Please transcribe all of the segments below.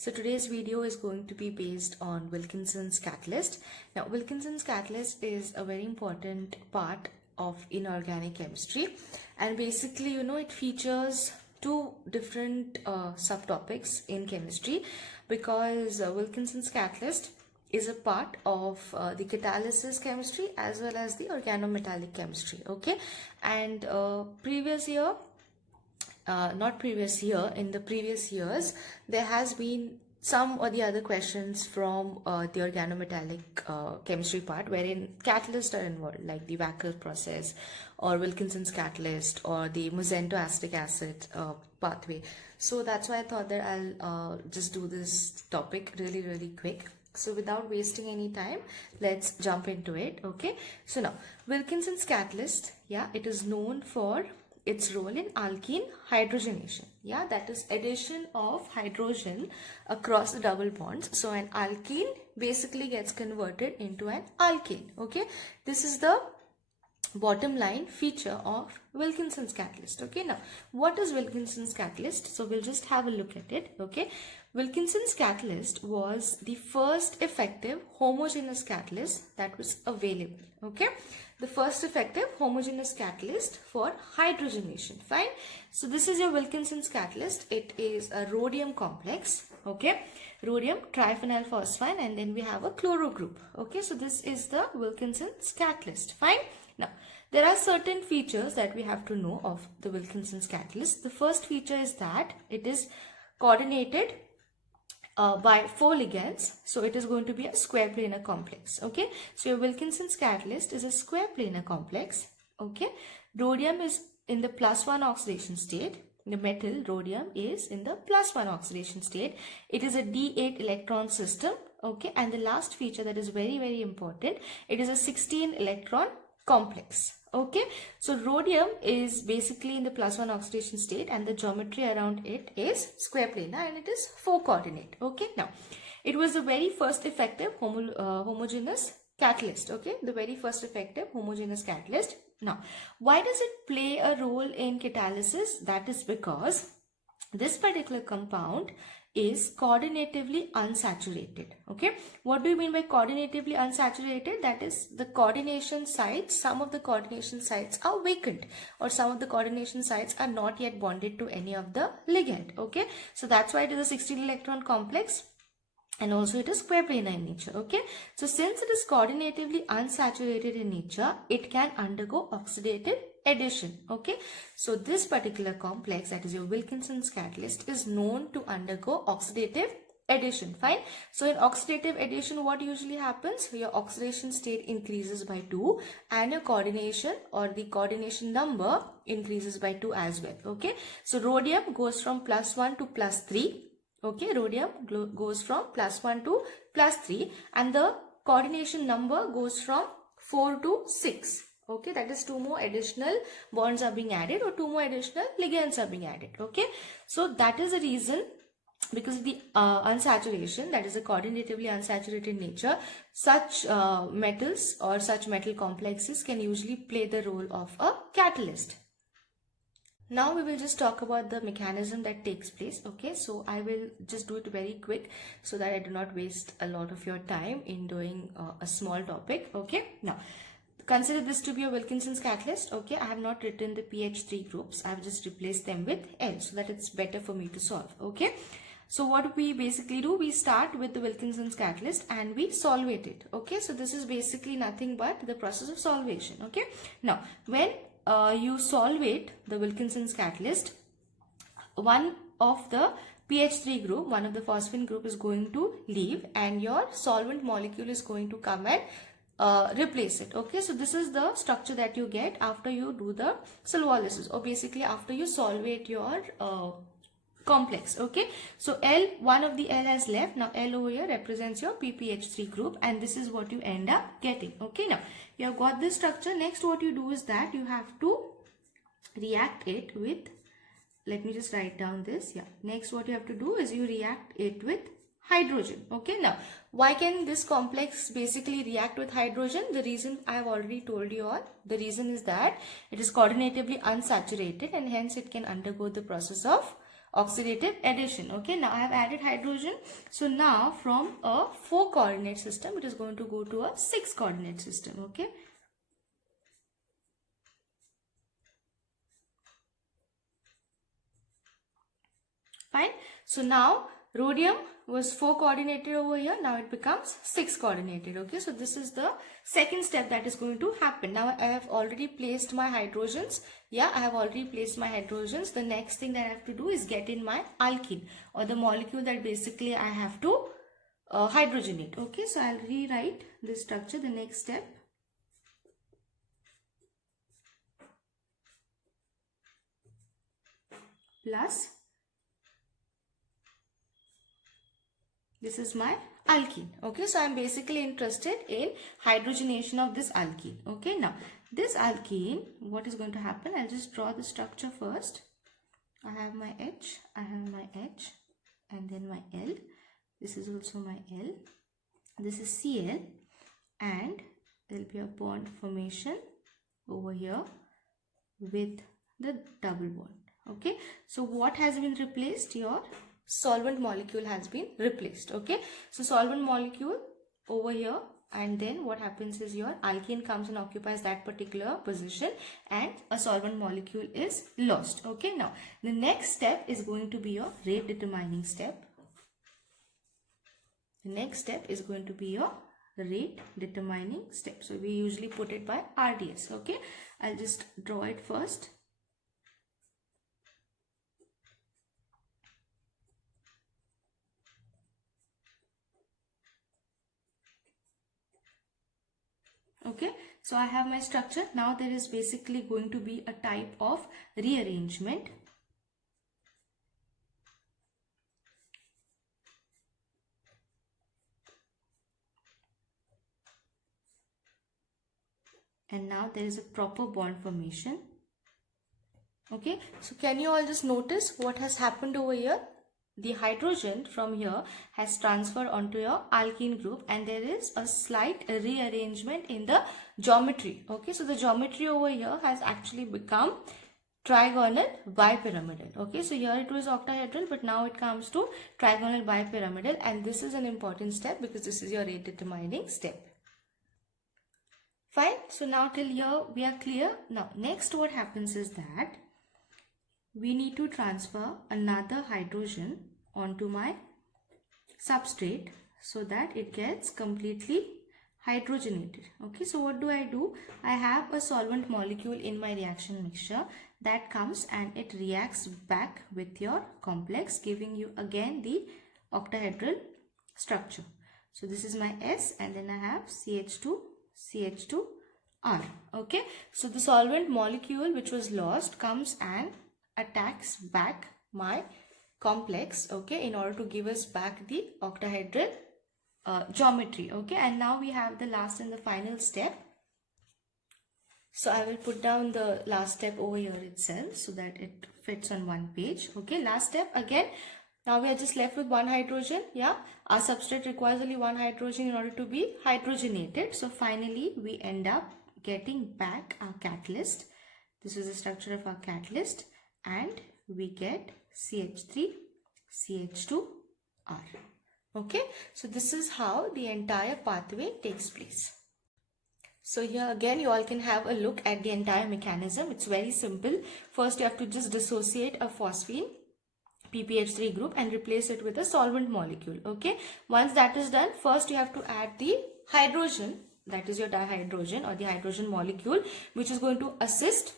So today's video is going to be based on Wilkinson's catalyst. Now Wilkinson's catalyst is a very important part of inorganic chemistry, and basically it features two different subtopics in chemistry, because Wilkinson's catalyst is a part of the catalysis chemistry as well as the organometallic chemistry. Okay, and in the previous years, there has been some or the other questions from the organometallic chemistry part, wherein catalysts are involved, like the Wacker process or Wilkinson's catalyst or the mosento-acetic acid pathway. So that's why I thought that I'll just do this topic really quick. So without wasting any time, let's jump into it. Okay, so now Wilkinson's catalyst, it is known for its role in alkene hydrogenation. That is addition of hydrogen across the double bonds. So an alkene basically gets converted into an alkane. Okay, this is the bottom line feature of Wilkinson's catalyst. Okay, now what is Wilkinson's catalyst? So we'll just have a look at it. Okay, Wilkinson's catalyst was the first effective homogeneous catalyst that was available. Okay, the first effective homogeneous catalyst for hydrogenation. Fine. So this is your Wilkinson's catalyst. It is a rhodium complex. Okay, rhodium triphenyl phosphine, and then we have a chloro group. Okay, so this is the Wilkinson's catalyst. Fine. Now, there are certain features that we have to know of the Wilkinson's catalyst. The first feature is that it is coordinated by 4 ligands. So it is going to be a square planar complex. Okay, so your Wilkinson's catalyst is a square planar complex. Okay, rhodium is in the +1 oxidation state. The metal rhodium is in the +1 oxidation state. It is a D8 electron system. Okay, and the last feature that is very important, it is a 16 electron complex. Okay, so rhodium is basically in the +1 oxidation state, and the geometry around it is square planar, and it is 4 coordinate. Okay, now it was the very first effective homogeneous catalyst. Okay, the very first effective homogeneous catalyst. Now, why does it play a role in catalysis? That is because this particular compound is coordinatively unsaturated. Okay, what do you mean by coordinatively unsaturated? That is, the coordination sites, some of the coordination sites are vacant, or some of the coordination sites are not yet bonded to any of the ligand. Okay, so that's why it is a 16 electron complex, and also it is square planar in nature. Okay, so since it is coordinatively unsaturated in nature, it can undergo oxidative addition. Okay, so this particular complex, that is your Wilkinson's catalyst, is known to undergo oxidative addition. Fine. So in oxidative addition, what usually happens? Your oxidation state increases by 2, and your coordination or the coordination number increases by 2 as well. Okay, so rhodium goes from +1 to +3. Okay, rhodium goes from +1 to +3, and the coordination number goes from 4 to 6. Okay, that is 2 more additional bonds are being added, or 2 more additional ligands are being added. Okay, so that is the reason, because of the unsaturation, that is a coordinatively unsaturated nature, such metals or such metal complexes can usually play the role of a catalyst. Now we will just talk about the mechanism that takes place. Okay, so I will just do it very quick so that I do not waste a lot of your time in doing a small topic. Okay, now consider this to be a Wilkinson's catalyst. Okay, I have not written the pH3 groups. I have just replaced them with L so that it's better for me to solve. Okay, so what we basically do, we start with the Wilkinson's catalyst and we solvate it. Okay, so this is basically nothing but the process of solvation. Okay, now when you solvate the Wilkinson's catalyst, one of the pH3 group, one of the phosphine group is going to leave, and your solvent molecule is going to come and replace it. Okay, so this is the structure that you get after you do the solvolysis, or basically after you solvate your complex. Okay, so one of the L has left. Now L over here represents your PPH3 group, and this is what you end up getting. Okay, now you have got this structure. Next, what you do is that you have to react it with, let me just write down this. Next what you have to do is you react it with hydrogen. Okay, now why can this complex basically react with hydrogen? The reason I have already told you all. The reason is that it is coordinatively unsaturated, and hence it can undergo the process of oxidative addition. Okay, now I have added hydrogen. So now from a 4 coordinate system, it is going to go to a 6 coordinate system. Okay. Fine. So now rhodium was 4 coordinated over here. Now it becomes 6 coordinated. Okay. So this is the second step that is going to happen. Now I have already placed my hydrogens. Yeah, I have already placed my hydrogens. The next thing that I have to do is get in my alkene, or the molecule that basically I have to hydrogenate. Okay. So I'll rewrite this structure. The next step. Plus. This is my alkene. Okay, so I'm basically interested in hydrogenation of this alkene. Okay, now this alkene, what is going to happen? I'll just draw the structure first. I have my H, I have my H, and then my L. This is also my L. This is Cl, and there will be a bond formation over here with the double bond. Okay, so what has been replaced? Your solvent molecule has been replaced. Okay, so solvent molecule over here, and then what happens is your alkene comes and occupies that particular position, and a solvent molecule is lost. Okay, now the next step is going to be your rate determining step. The next step is going to be your rate determining step. So we usually put it by RDS. Okay, I'll just draw it first. Okay, so I have my structure. Now there is basically going to be a type of rearrangement. And now there is a proper bond formation. Okay, so can you all just notice what has happened over here? The hydrogen from here has transferred onto your alkene group, and there is a slight rearrangement in the geometry. Okay, so the geometry over here has actually become trigonal bipyramidal. Okay, so here it was octahedral, but now it comes to trigonal bipyramidal, and this is an important step because this is your rate determining step. Fine, so now till here we are clear. Now next what happens is that we need to transfer another hydrogen onto my substrate so that it gets completely hydrogenated. Okay, so what do? I have a solvent molecule in my reaction mixture that comes and it reacts back with your complex, giving you again the octahedral structure. So this is my S, and then I have CH2R. Okay, so the solvent molecule which was lost comes and attacks back my complex, okay, in order to give us back the octahedral geometry. Okay, and now we have the last and the final step. So I will put down the last step over here itself so that it fits on one page. Okay, last step again. Now we are just left with one hydrogen. Yeah, our substrate requires only one hydrogen in order to be hydrogenated. So finally we end up getting back our catalyst. This is the structure of our catalyst, and we get CH3 CH2R. Okay, so this is how the entire pathway takes place. So here again you all can have a look at the entire mechanism. It's very simple. First you have to just dissociate a phosphine PPH3 group and replace it with a solvent molecule. Okay, once that is done, first you have to add the hydrogen, that is your dihydrogen or the hydrogen molecule, which is going to assist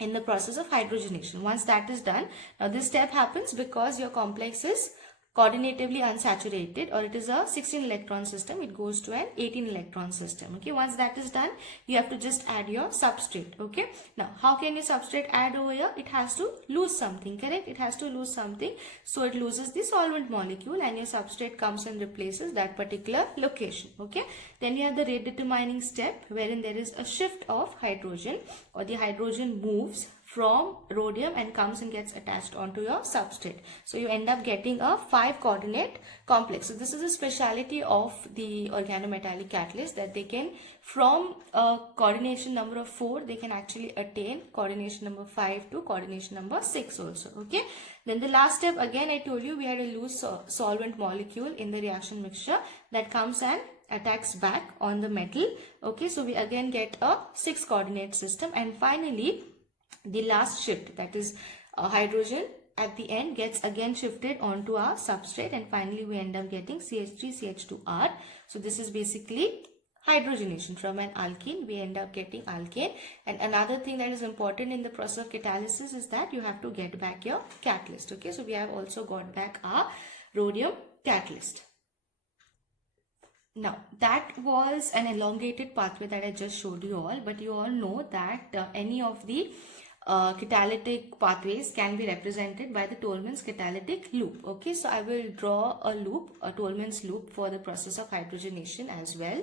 in the process of hydrogenation. Once that is done, now this step happens because your complex is coordinatively unsaturated, or it is a 16 electron system, it goes to an 18 electron system. Okay, once that is done, you have to just add your substrate. Okay, now how can your substrate add over here? It has to lose something, correct? It has to lose something, so it loses the solvent molecule and your substrate comes and replaces that particular location. Okay, then you have the rate determining step, wherein there is a shift of hydrogen, or the hydrogen moves from rhodium and comes and gets attached onto your substrate. So you end up getting a 5-coordinate complex. So this is a speciality of the organometallic catalyst, that they can, from a coordination number of 4, they can actually attain coordination number 5 to coordination number 6 also. Okay. Then the last step, again I told you we had a loose solvent molecule in the reaction mixture that comes and attacks back on the metal. Okay, so we again get a 6-coordinate system, and finally the last shift, that is hydrogen at the end, gets again shifted onto our substrate, and finally we end up getting CH3CH2R. So this is basically hydrogenation. From an alkene we end up getting alkane. And another thing that is important in the process of catalysis is that you have to get back your catalyst. Okay, so we have also got back our rhodium catalyst. Now that was an elongated pathway that I just showed you all, but you all know that any of the catalytic pathways can be represented by the Tollmann's catalytic loop. Okay, so I will draw a loop, a Tollmann's loop, for the process of hydrogenation as well.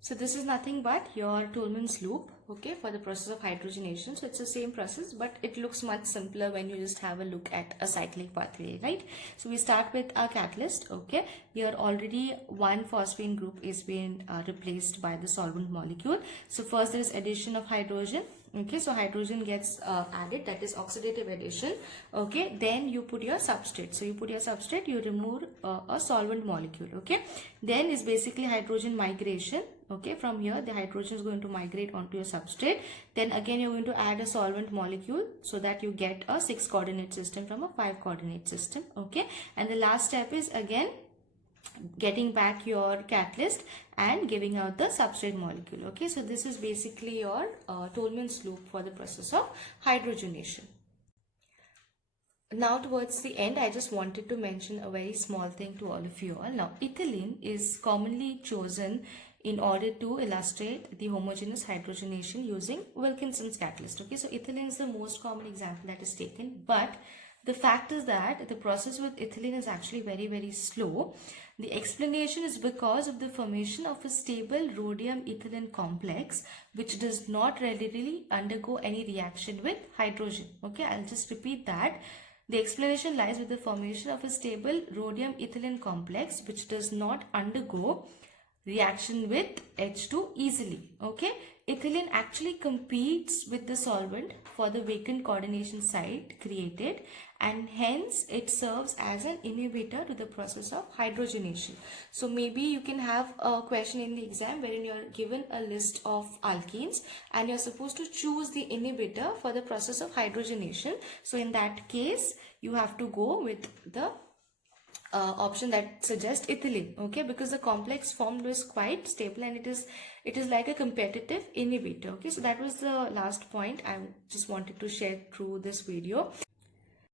So this is nothing but your Tollmann's loop, okay, for the process of hydrogenation. So it's the same process, but it looks much simpler when you just have a look at a cyclic pathway, right? So we start with our catalyst, okay. Here already one phosphine group is being replaced by the solvent molecule. So first there is addition of hydrogen. Okay, so hydrogen gets added, that is oxidative addition. Okay, then you put your substrate. So you put your substrate, you remove a solvent molecule. Okay, then is basically hydrogen migration. Okay, from here the hydrogen is going to migrate onto your substrate. Then again you're going to add a solvent molecule so that you get a 6-coordinate system from a 5-coordinate system. Okay, and the last step is again getting back your catalyst and giving out the substrate molecule. Okay, so this is basically your Tollmann's loop for the process of hydrogenation. Now towards the end, I just wanted to mention a very small thing to all of you all. Now ethylene is commonly chosen in order to illustrate the homogeneous hydrogenation using Wilkinson's catalyst. Okay, so ethylene is the most common example that is taken, but the fact is that the process with ethylene is actually very slow. The explanation is because of the formation of a stable rhodium ethylene complex which does not readily undergo any reaction with hydrogen. Okay, I'll just repeat that. The explanation lies with the formation of a stable rhodium ethylene complex which does not undergo reaction with H2 easily. Okay, ethylene actually competes with the solvent for the vacant coordination site created, and hence it serves as an inhibitor to the process of hydrogenation. So maybe you can have a question in the exam wherein you are given a list of alkenes and you are supposed to choose the inhibitor for the process of hydrogenation. So in that case you have to go with the option that suggests ethylene, okay, because the complex formed is quite stable and it is like a competitive inhibitor. Okay, so that was the last point I just wanted to share through this video.